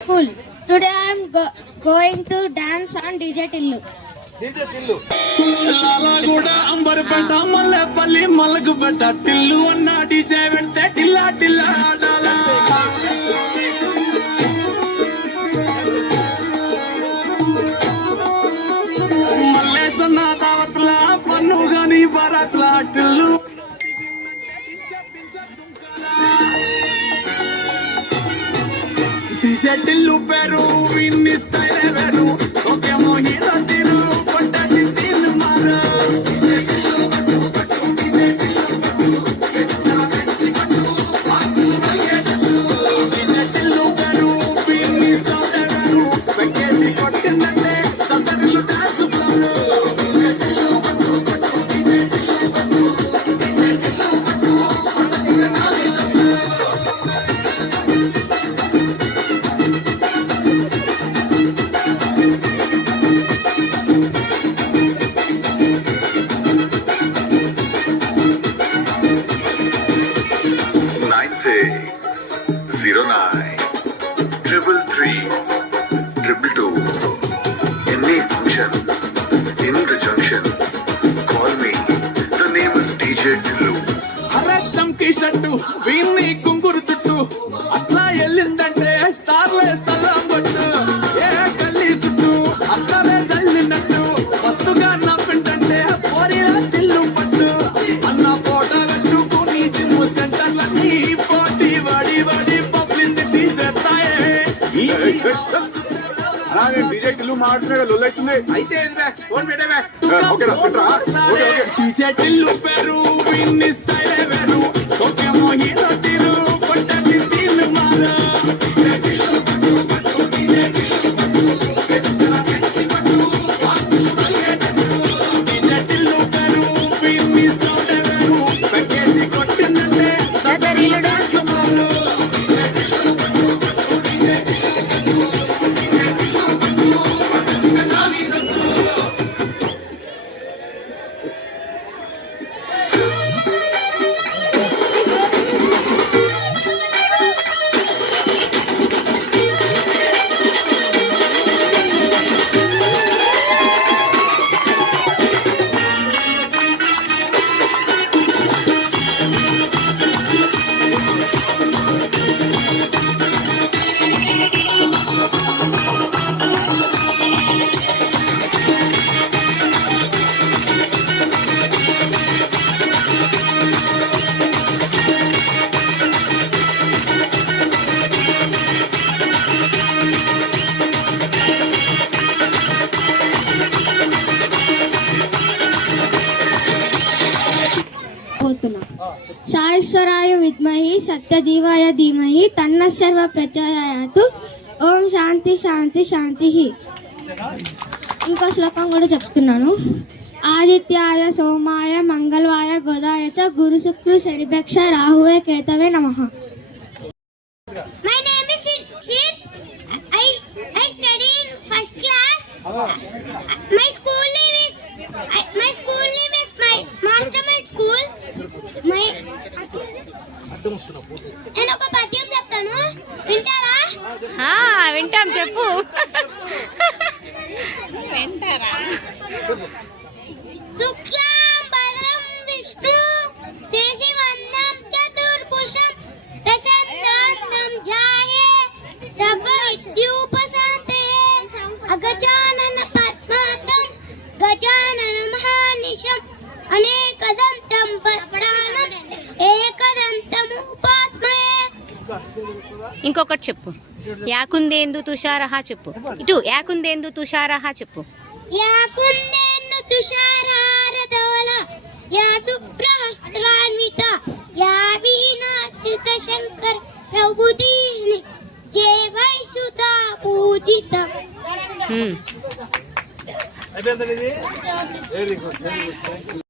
School. Today I am going to dance on DJ Tillu. DJ Tillu. Lalaguda Ambarpeta Mallepalli Malagupeta Tillu anna DJ vette tilla tilla adala. Mallesana davatla pannu gani baratla Tillu. DJ Tillu peru vinni style veru soke mohira tiru kottati tin mara DJ Tillu peru vinni style veru vekkesi kottinante tadarilu dance floor Any function in the junction, call me. The name is DJ Tillu. అరే చంకి షట్టు వీన్ని కుంకురు చుట్టూ అట్లా ఎల్లిందంటే స్టార్లే సల్లం కొట్టు ఏ గల్లీ చుట్టూ అట్లనే జల్లినట్టు వస్తుగా నవ్విందంటే పోరిలా తిల్లు పట్టు అన్న పోట కట్టుకుని జిమ్ సెంటర్లన్నీ పోటీ వడి వడి పబ్లిసిటీ చేస్తాయే DJ Tillu మాట్లాడుతున్నాడు లొల్లైతుంది అయితే ఫోన్ పెట్టే ఓకేనా DJ Tillu పేరు విన్ని స్టైల్ వేరు సోకే మోహితో తిరు కొట్టది తిన్ మారా DJ Tillu పేరు విన్ని స్టైల్ వేరు పెకేసి కొట్టినంటే తదరిలు dance మారు సాయేశ్వరాయ విద్మహి సత్యదేవాయ ధీమహి తన్న సర్వ ప్రచోదయాత్. ఓం శాంతి శాంతి శాంతి. ఇంకో శ్లోకం కూడా చెప్తున్నాను. ఆదిత్యాయ సోమాయ మంగళవాయ గోదాయ చ గురు శుక్రు శనిభక్ష రాహువే కేతవే నమః. My name is Sid. I study in first class. My school name is my mastermind school. నేను ఒక పద్యం చెప్తాను, వింటారా? వింటాం, చెప్పు. వింటారా? శుక్లాం భద్రం విష్ణు శశివర్ణం చతుర్భుజం ప్రసన్నాంతం ధ్యాయే సర్వవిద్యోపశాంతయే అగజానన పద్మార్కం గజానన మహానిశం అనేకదంతం పద్మానం ఏకదంతం ఉపాస్మయే. ఇంకొకటి చెప్పు. యాకుందేందు తుషారహ చెప్పు. ఇటు యాకుందేందు తుషారహ చెప్పు. యాకుందేందు తుషారహారధవళ యా శుభ్రహస్త్రాన్విత యా వీణాచ్యుత శంకర ప్రభుదీని జయ వైసుతా పూజిత. అయిపోయింది. Very good.